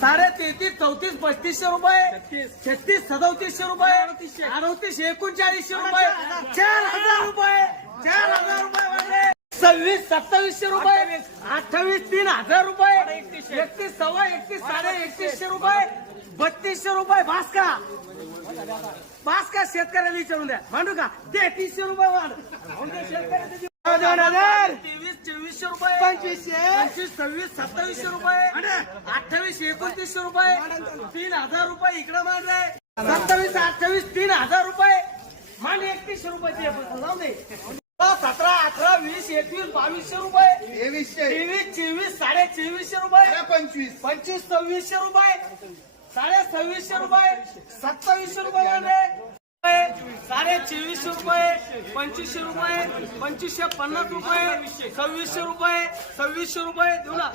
साडे तेहतीस चौतीस पस्तीसशे रुपये छत्तीस सदोतीसशे रुपये अडतीस एकोणचाळीसशे रुपये चार हजार रुपये चार हजार रुपये म्हणजे सव्वीस सत्तावीसशे रुपये अठ्ठावीस तीन हजार रुपये एकतीस सव्वा एकतीस साडे एकतीसशे रुपये बत्तीसशे रुपये. भास्का भास्का शेतकऱ्याला विचारून द्या. म्हणू का? तेहतीसशे रुपये वाढ शेतकऱ्याचे दोन हजार तेवीस चोवीसशे रुपये. पंचवीसशे? पंचवीस सव्वीस सत्तावीसशे रुपये. अठ्ठावीस एकोणतीसशे रुपये. तीन हजार रुपये इकडे मांडले सत्तावीस अठ्ठावीस तीन हजार रुपये. मांड एकतीसशे रुपयाचे जाऊ दे. सतरा अठरा वीस एकवीस बावीसशे रुपये. तेवीसशे. तेवीस चोवीस साडे चोवीसशे रुपये. पंचवीस. पंचवीस सव्वीसशे रुपये. साडे सव्वीसशे रुपये. सत्तावीसशे रुपये साडे चोवीसशे रुपये पंचवीसशे रुपये पंचवीसशे पन्नास रुपये सव्वीसशे रुपये सव्वीसशे रुपये देऊ ना.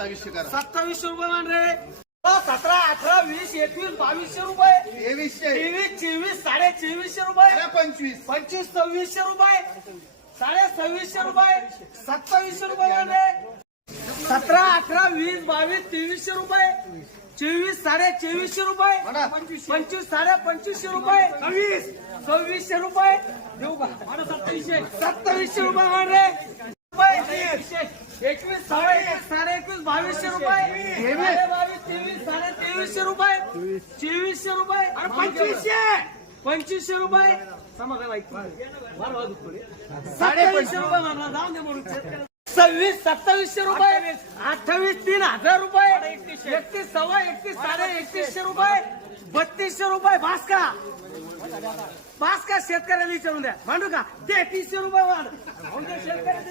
सत्तावीसशे रुपये मांडरे सतरा अठरा वीस एकवीस बावीसशे रुपये. तेवीसशे. तेवीस चोवीस साडे चोवीसशे रुपये. पंचवीस. पंचवीस सव्वीसशे रुपये. साडे सव्वीसशे रुपये. सत्तावीसशे रुपये वाढले सतरा अठरा वीस बावीस तेवीसशे रुपये. चोवीस साडे चोवीसशे रुपये. पंचवीस साडे पंचवीसशे रुपये. सव्वीस. सव्वीसशे रुपये. देऊ का सत्तावीसशे. सत्तावीसशे रुपये रुपये. एकवीस एकवीस साडे एकवीस बावीसशे रुपये. साडे बावीस तेवीस साडे तेवीसशे रुपये. चोवीसशे रुपये. पंचवीसशे. पंचवीसशे रुपये. सत्तावीसशे रुपये म्हणला जाऊन दे म्हणून. सव्वीस सत्तावीसशे रुपये. अठ्ठावीस. तीन हजार रुपये. एकतीस सव्वा एकतीस साडे एकतीसशे. रुपये. बत्तीसशे रुपये भास्का भास्का शेतकऱ्याला विचारून द्या. म्हणू का? तेहतीसशे रुपये वाढ. शेतकऱ्याचं.